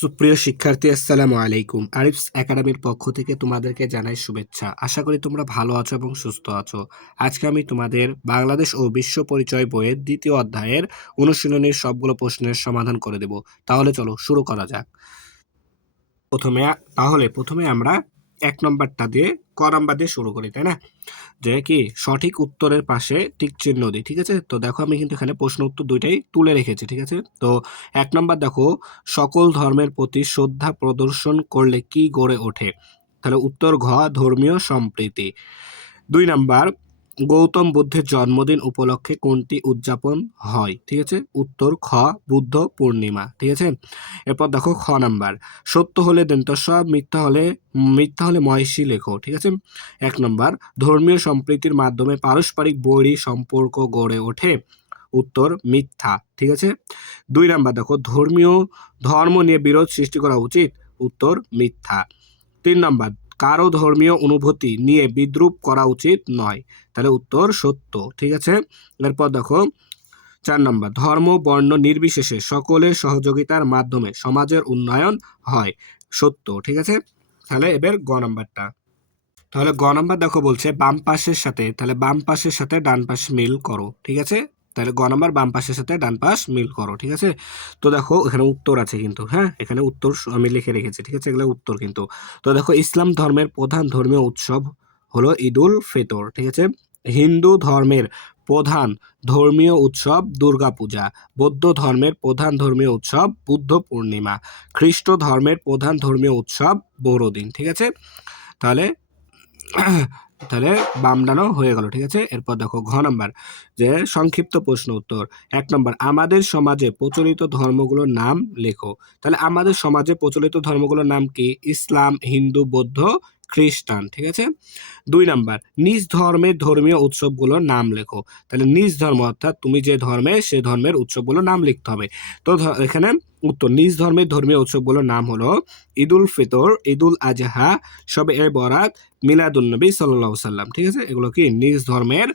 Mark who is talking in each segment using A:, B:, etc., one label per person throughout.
A: সুপ্রিয় শিক্ষার্থী, আসসালামু আলাইকুম। আরিফস একাডেমির পক্ষ থেকে তোমাদেরকে জানাই শুভেচ্ছা। আশা করি তোমরা ভালো আছো এবং সুস্থ আছো। আজকে আমি তোমাদের বাংলাদেশ ও বিশ্ব পরিচয় বইয়ের দ্বিতীয় অধ্যায়ের অনুশীলনীর সবগুলো প্রশ্নের সমাধান করে দেব। তাহলে চলো শুরু করা যাক। প্রথমে, তাহলে প্রথমে আমরা এক নম্বরটা দিয়ে ক নাম্বার দিয়ে শুরু করি, তাই না? যে কি সঠিক উত্তরের পাশে ঠিক চিহ্ন দিই, ঠিক আছে? তো দেখো আমি কিন্তু এখানে প্রশ্ন উত্তর দুইটাই তুলে রেখেছি, ঠিক আছে? তো এক নম্বর দেখো, সকল ধর্মের প্রতি শ্রদ্ধা প্রদর্শন করলে কি গড়ে ওঠে? তাহলে উত্তর ঘ, ধর্মীয় সম্প্রীতি। দুই নাম্বার গৌতম বুদ্ধের জন্মদিন উপলক্ষে কোনটি উদযাপন হয়? ঠিক আছে? উত্তর, খ, বুদ্ধ, পূর্ণিমা। ঠিক আছে? এরপর দেখো খ নাম্বার। সত্য হলে দন্তস্ব মিথ্যা হলে মিথ্যা হলে মহেশী লেখো। ঠিক আছে? এক নম্বর, ধর্মীয় সম্প্রীতির মাধ্যমে পারস্পরিক বৈরী সম্পর্ক গড়ে ওঠে। উত্তর, মিথ্যা। ঠিক আছে? দুই নাম্বার দেখো, ধর্মীয় ধর্ম নিয়ে বিরোধ সৃষ্টি করা উচিত। উত্তর, মিথ্যা। তিন নাম্বার কারও ধর্মীয় অনুভূতি নিয়ে বিদ্রুপ করা উচিত নয়। তাহলে উত্তর সত্য, ঠিক আছে? এরপর দেখো, চার নম্বর, ধর্ম, বর্ণ নির্বিশেষে সকলের সহযোগিতার মাধ্যমে সমাজের উন্নয়ন হয়। সত্য, ঠিক আছে? তাহলে এবার গ নাম্বারটা। তাহলে গ নাম্বার দেখো বলছে, বাম পাশের সাথে, তাহলে বাম পাশের সাথে ডান পাশ মিল করো, ঠিক আছে? তাহলে গ নাম্বার বাম পাশের সাথে ডান পাশ মিল করো, ঠিক আছে? তো দেখো এখানে উত্তর আছে কিন্তু হ্যাঁ? এখানে উত্তর আমি লিখে রেখেছি, ঠিক আছে? এগুলো উত্তর কিন্তু। তো দেখো ইসলাম ধর্মের প্রধান ধর্মীয় উৎসব হলো ঈদুল ফিতর, ঠিক আছে? হিন্দু ধর্মের প্রধান ধর্মীয় উৎসব দুর্গাপূজা, বৌদ্ধ ধর্মের প্রধান ধর্মীয় উৎসব বুদ্ধ পূর্ণিমা, খ্রিস্ট ধর্মের প্রধান ধর্মীয় উৎসব বড়দিন, ঠিক আছে? তাহলে তাহলে বাম ডানো হয়ে গেল, ঠিক আছে? এরপর দেখো ঘ নাম্বার, যে সংক্ষিপ্ত প্রশ্ন উত্তর। এক নম্বর, আমাদের সমাজে প্রচলিত ধর্মগুলোর নাম লেখো। তাহলে আমাদের সমাজে প্রচলিত ধর্মগুলোর নাম কি? ইসলাম, হিন্দু, বৌদ্ধ, খ্রিস্টান, ঠিক আছে? দুই নাম্বার, নিজ ধর্মের ধর্মীয় উৎসবগুলোর নাম লেখো। তাহলে নিজ ধর্ম, অর্থাৎ তুমি যে ধর্মে, সে ধর্মের উৎসবগুলোর নাম লিখতে হবে। তো এখানে উত্তর, নিজ ধর্মের ধর্মীয় উৎসবগুলোর নাম হলো ঈদুল ফিতর, ঈদুল আজহা, সবে এ বরাত, মিলাদুন্নবী সাল্লাহ সাল্লাম, ঠিক আছে? এগুলো কি? নিজ ধর্মের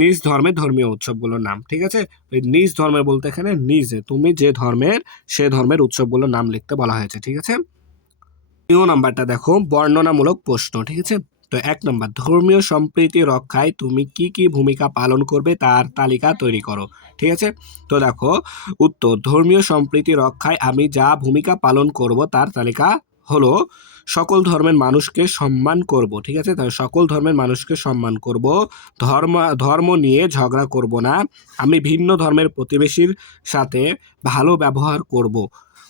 A: নিজ ধর্মের ধর্মীয় উৎসবগুলোর নাম, ঠিক আছে? নিজ ধর্মের বলতে এখানে নিজে, তুমি যে ধর্মের, সে ধর্মের উৎসবগুলোর নাম লিখতে বলা হয়েছে, ঠিক আছে? দ্বিতীয় নাম্বারটা দেখো, বর্ণনামূলক প্রশ্ন, ঠিক আছে? তো এক নম্বর, ধর্মীয় সম্প্রীতি রক্ষায় তুমি কি কি ভূমিকা পালন করবে তার তালিকা তৈরি করো, ঠিক আছে? তো দেখো, উত্তর, ধর্মীয় সম্প্রীতি রক্ষায় আমি যা ভূমিকা পালন করব তার তালিকা হলো সকল ধর্মের মানুষকে সম্মান করব, ঠিক আছে? তাহলে সকল ধর্মের মানুষকে সম্মান করব, ধর্ম ধর্ম নিয়ে ঝগড়া করব না, আমি ভিন্ন ধর্মের প্রতিবেশীর সাথে ভালো ব্যবহার করব,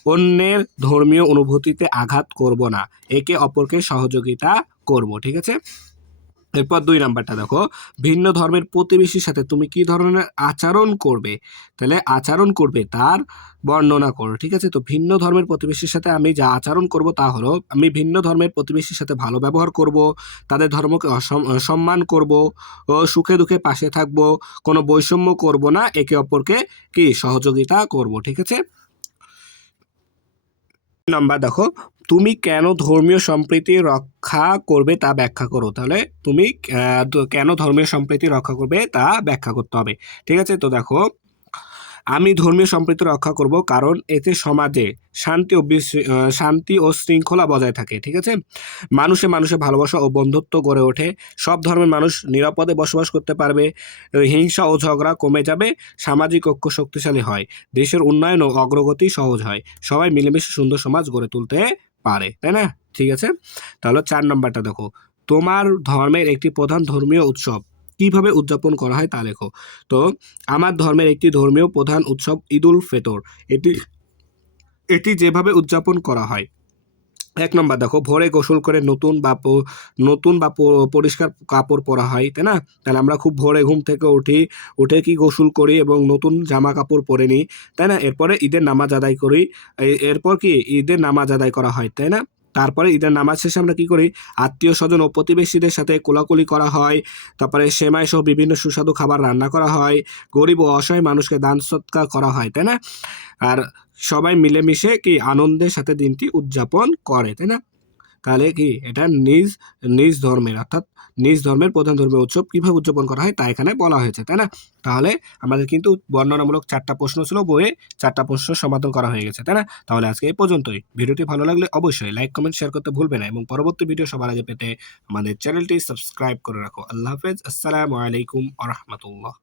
A: অন্যের ধর্মীয় অনুভূতিতে আঘাত করব না, একে অপরকে সহযোগিতা করব, ঠিক আছে? এরপর দুই নাম্বারটা দেখো, ভিন্ন ধর্মের প্রতিবেশীর সাথে তুমি কি ধরনের আচরণ করবে? তাহলে আচরণ করবে তার বর্ণনা করো, ঠিক আছে? তো ভিন্ন ধর্মের প্রতিবেশীর সাথে আমি যা আচরণ করব তা হলো, আমি ভিন্ন ধর্মের প্রতিবেশীর সাথে ভালো ব্যবহার করব, তাদের ধর্মকে সম্মান করব সুখে দুঃখে পাশে থাকব, কোনো বৈষম্য করব না, একে অপরকে কি? সহযোগিতা করব, ঠিক আছে? নাম্বার দেখো তুমি কেন ধর্মীয় সম্প্রীতি রক্ষা করবে তা ব্যাখ্যা করো। তাহলে তুমি কেন ধর্মীয় সম্প্রীতি রক্ষা করবে তা ব্যাখ্যা করতে হবে। ঠিক আছে? তো দেখো, আমি ধর্মীয় সম্প্রীতি রক্ষা করব কারণ এতে সমাজে শান্তি ও শান্তি ও শৃঙ্খলা বজায় থাকে। ঠিক আছে? মানুষে মানুষে ভালোবাসা ও বন্ধুত্ব গড়ে ওঠে। সব ধর্মের মানুষ নিরাপদে বসবাস করতে পারবে। হিংসা ও ঝগড়া কমে যাবে। সামাজিক ঐক্য শক্তিশালী হয়। দেশের উন্নয়ন ও অগ্রগতি সহজ হয়। সবাই মিলেমিশে সুন্দর সমাজ গড়ে তুলতে পারে, তাই না? ঠিক আছে? তাহলে চার নম্বরটা দেখো। তোমার ধর্মের একটি প্রধান ধর্মীয় উৎসব। কীভাবে উদযাপন করা হয় তা লেখো। তো, আমার ধর্মের একটি ধর্মীয় প্রধান উৎসব ঈদুল ফেতর। এটি এটি যেভাবে উদযাপন করা হয়। এক নম্বর দেখো, ভোরে গোসল করে নতুন বা নতুন বা পরিষ্কার কাপড় পরা হয়, তাই না? তাহলে আমরা খুব ভোরে ঘুম থেকে উঠি, উঠে কি গোসল করি এবং নতুন জামা কাপড় পরে নিই, তাই না? এরপরে ঈদের নামাজ আদায় করি এরপর কি? ঈদের নামাজ আদায় করা হয়, তাই না? তারপরে ঈদের নামাজ শেষে আমরা কি করি? আত্মীয় স্বজন ও প্রতিবেশীদের সাথে কোলাকুলি করা হয়। তারপরে সেমাই সহ বিভিন্ন সুস্বাদু খাবার রান্না করা হয়। গরিব ও অসহায় মানুষকে দান সৎকার করা হয়, তাই না? আর সবাই মিলেমিশে কি আনন্দের সাথে দিনটি উদযাপন করে, তাই না? তাহলে কি এটা নিজ নিজ ধর্মের, অর্থাৎ নিজ ধর্মের প্রধান ধর্মীয় উৎসব কীভাবে উদযাপন করা হয় তা এখানে বলা হয়েছে, তাই না? তাহলে আমাদের কিন্তু বর্ণনামূলক চারটা প্রশ্ন ছিল, বইয়ে চারটা প্রশ্ন সমাধান করা হয়ে গেছে, তাই না? তাহলে আজকে এই পর্যন্তই। ভিডিওটি ভালো লাগলে অবশ্যই লাইক, কমেন্ট, শেয়ার করতে ভুলবে না এবং পরবর্তী ভিডিও সবার আগে পেতে আমাদের চ্যানেলটি সাবস্ক্রাইব করে রাখো। আল্লাহ হাফেজ। আসসালামু আলাইকুম আ রহমতুল্লাহ।